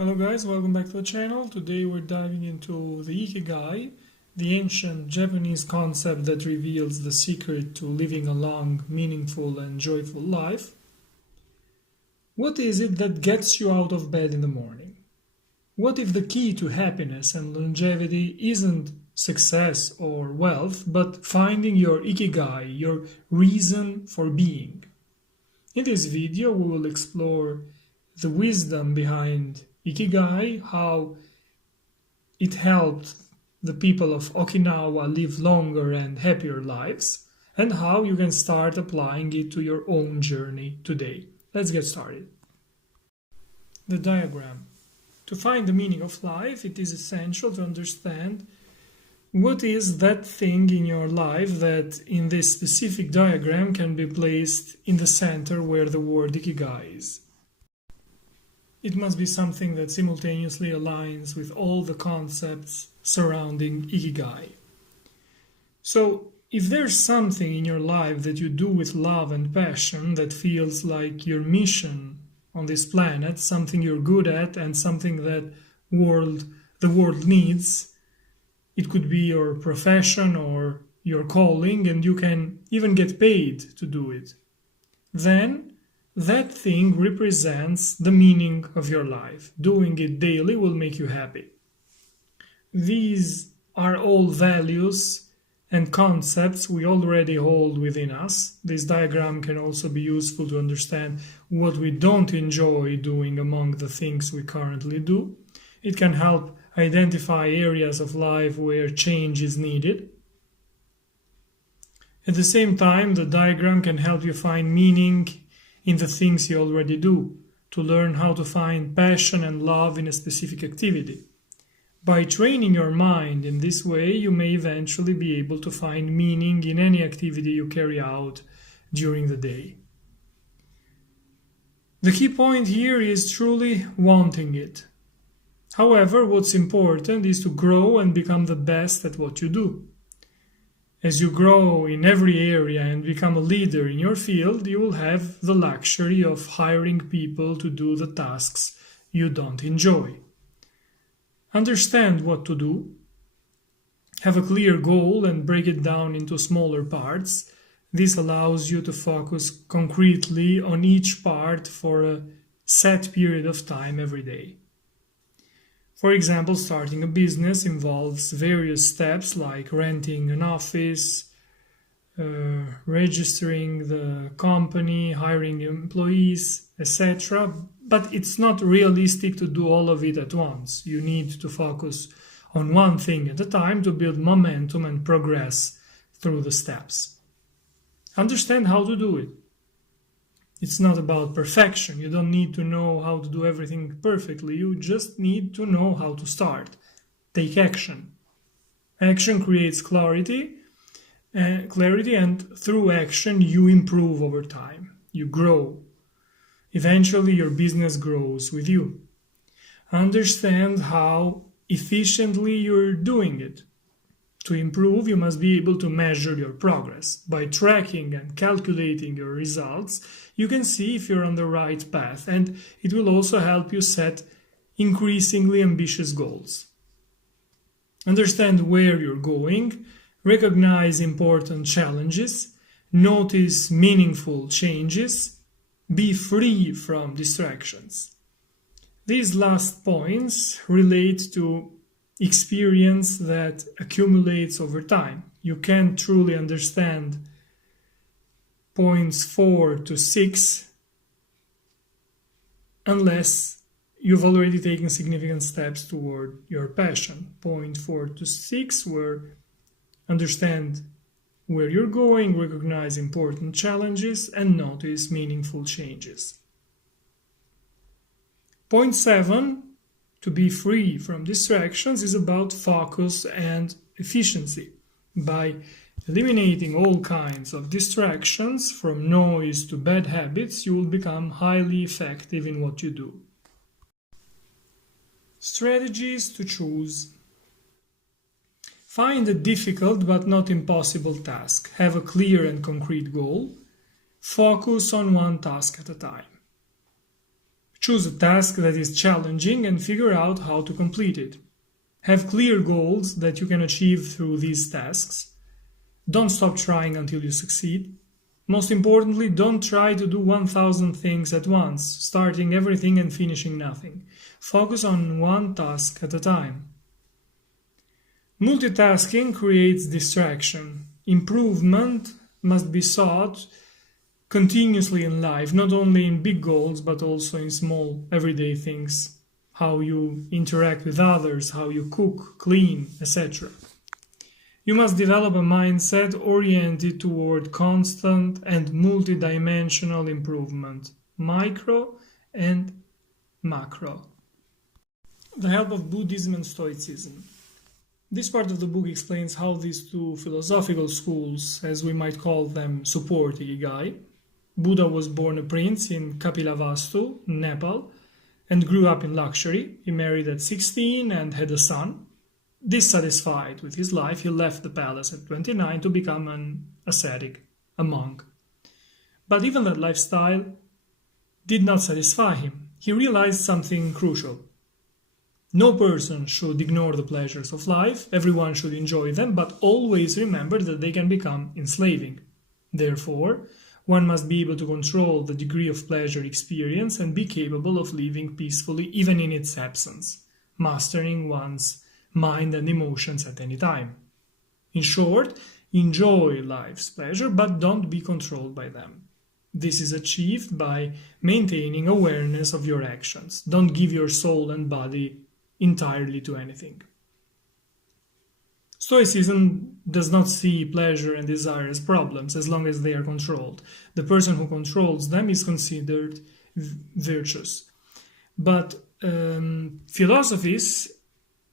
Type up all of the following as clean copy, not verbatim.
Hello guys, welcome back to the channel. Today we're diving into the Ikigai, the ancient Japanese concept that reveals the secret to living a long, meaningful and joyful life. What is it that gets you out of bed in the morning? What if the key to happiness and longevity isn't success or wealth, but finding your Ikigai, your reason for being? In this video we will explore the wisdom behind Ikigai, how it helped the people of Okinawa live longer and happier lives, and how you can start applying it to your own journey today. Let's get started. The diagram. To find the meaning of life, it is essential to understand what is that thing in your life that in this specific diagram can be placed in the center where the word Ikigai is. It must be something that simultaneously aligns with all the concepts surrounding Ikigai. So, if there's something in your life that you do with love and passion that feels like your mission on this planet, something you're good at and something that the world needs, it could be your profession or your calling, and you can even get paid to do it, then that thing represents the meaning of your life. Doing it daily will make you happy. These are all values and concepts we already hold within us. This diagram can also be useful to understand what we don't enjoy doing among the things we currently do. It can help identify areas of life where change is needed. At the same time, the diagram can help you find meaning in the things you already do, to learn how to find passion and love in a specific activity. By training your mind in this way, you may eventually be able to find meaning in any activity you carry out during the day. The key point here is truly wanting it. However, what's important is to grow and become the best at what you do. As you grow in every area and become a leader in your field, you will have the luxury of hiring people to do the tasks you don't enjoy. Understand what to do, have a clear goal and break it down into smaller parts. This allows you to focus concretely on each part for a set period of time every day. For example, starting a business involves various steps like renting an office, registering the company, hiring employees, etc. But it's not realistic to do all of it at once. You need to focus on one thing at a time to build momentum and progress through the steps. Understand how to do it. It's not about perfection. You don't need to know how to do everything perfectly. You just need to know how to start. Take action. Action creates clarity, and through action you improve over time. You grow. Eventually your business grows with you. Understand how efficiently you're doing it. To improve, you must be able to measure your progress. By tracking and calculating your results, you can see if you're on the right path, and it will also help you set increasingly ambitious goals. Understand where you're going, recognize important challenges, notice meaningful changes, be free from distractions. These last points relate to experience that accumulates over time. You can't truly understand points 4 to 6 unless you've already taken significant steps toward your passion. Point 4 to 6, where understand where you're going, recognize important challenges, and notice meaningful changes. Point 7, to be free from distractions, is about focus and efficiency. By eliminating all kinds of distractions, from noise to bad habits, you will become highly effective in what you do. Strategies to choose. Find a difficult but not impossible task. Have a clear and concrete goal. Focus on one task at a time. Choose a task that is challenging and figure out how to complete it. Have clear goals that you can achieve through these tasks. Don't stop trying until you succeed. Most importantly, don't try to do 1,000 things at once, starting everything and finishing nothing. Focus on one task at a time. Multitasking creates distraction. Improvement must be sought continuously in life, not only in big goals, but also in small, everyday things. How you interact with others, how you cook, clean, etc. You must develop a mindset oriented toward constant and multidimensional improvement, micro and macro. The help of Buddhism and Stoicism. This part of the book explains how these two philosophical schools, as we might call them, support Ikigai. Buddha was born a prince in Kapilavastu, Nepal, and grew up in luxury. He married at 16 and had a son. Dissatisfied with his life, he left the palace at 29 to become an ascetic, a monk. But even that lifestyle did not satisfy him. He realized something crucial. No person should ignore the pleasures of life, everyone should enjoy them, but always remember that they can become enslaving. Therefore, one must be able to control the degree of pleasure experienced and be capable of living peacefully even in its absence, mastering one's mind and emotions at any time. In short, enjoy life's pleasure, but don't be controlled by them. This is achieved by maintaining awareness of your actions. Don't give your soul and body entirely to anything. Stoicism does not see pleasure and desire as problems as long as they are controlled. The person who controls them is considered virtuous. But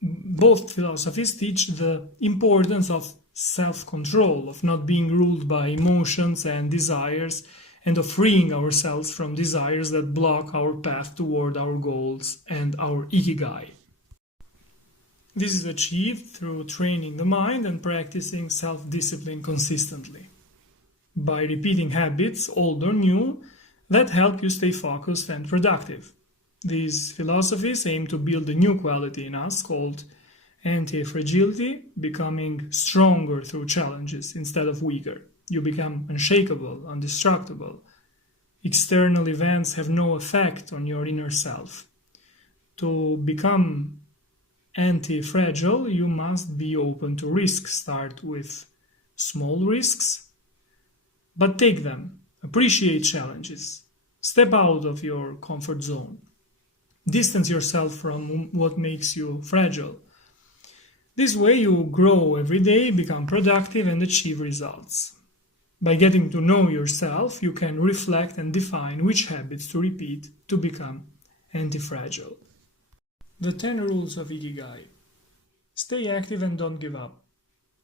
both philosophies teach the importance of self-control, of not being ruled by emotions and desires, and of freeing ourselves from desires that block our path toward our goals and our Ikigai. This is achieved through training the mind and practicing self-discipline consistently. By repeating habits, old or new, that help you stay focused and productive. These philosophies aim to build a new quality in us called anti-fragility, becoming stronger through challenges instead of weaker. You become unshakable, indestructible. External events have no effect on your inner self. To become anti-fragile, you must be open to risks. Start with small risks, but take them. Appreciate challenges. Step out of your comfort zone. Distance yourself from what makes you fragile. This way you grow every day, become productive, and achieve results. By getting to know yourself, you can reflect and define which habits to repeat to become anti-fragile. The 10 rules of Ikigai. Stay active and don't give up.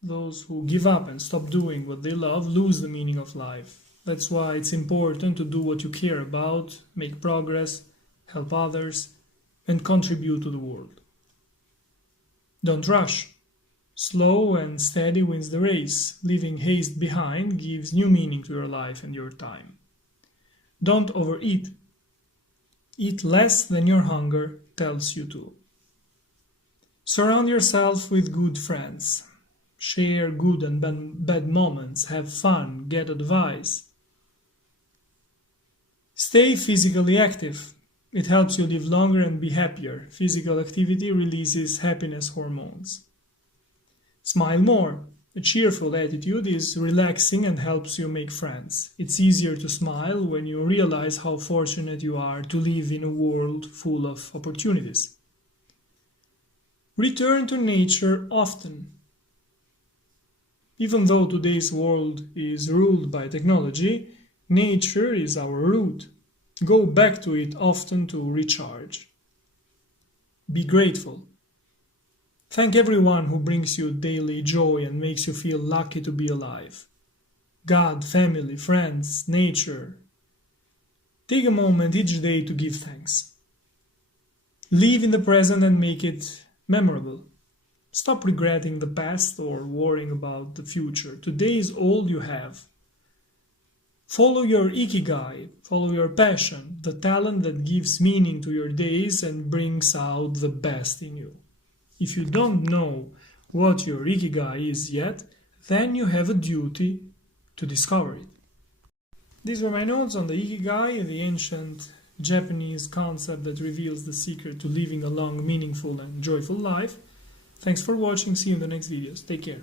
Those who give up and stop doing what they love lose the meaning of life. That's why it's important to do what you care about, make progress, help others, and contribute to the world. Don't rush. Slow and steady wins the race. Leaving haste behind gives new meaning to your life and your time. Don't overeat. Eat less than your hunger tells you to. Surround yourself with good friends. Share good and bad moments. Have fun. Get advice. Stay physically active. It helps you live longer and be happier. Physical activity releases happiness hormones. Smile more. A cheerful attitude is relaxing and helps you make friends. It's easier to smile when you realize how fortunate you are to live in a world full of opportunities. Return to nature often. Even though today's world is ruled by technology, nature is our root. Go back to it often to recharge. Be grateful. Thank everyone who brings you daily joy and makes you feel lucky to be alive. God, family, friends, nature. Take a moment each day to give thanks. Live in the present and make it memorable. Stop regretting the past or worrying about the future. Today is all you have. Follow your Ikigai, follow your passion, the talent that gives meaning to your days and brings out the best in you. If you don't know what your Ikigai is yet, then you have a duty to discover it. These were my notes on the Ikigai, the ancient Japanese concept that reveals the secret to living a long, meaningful and joyful life. Thanks for watching, see you in the next videos. Take care.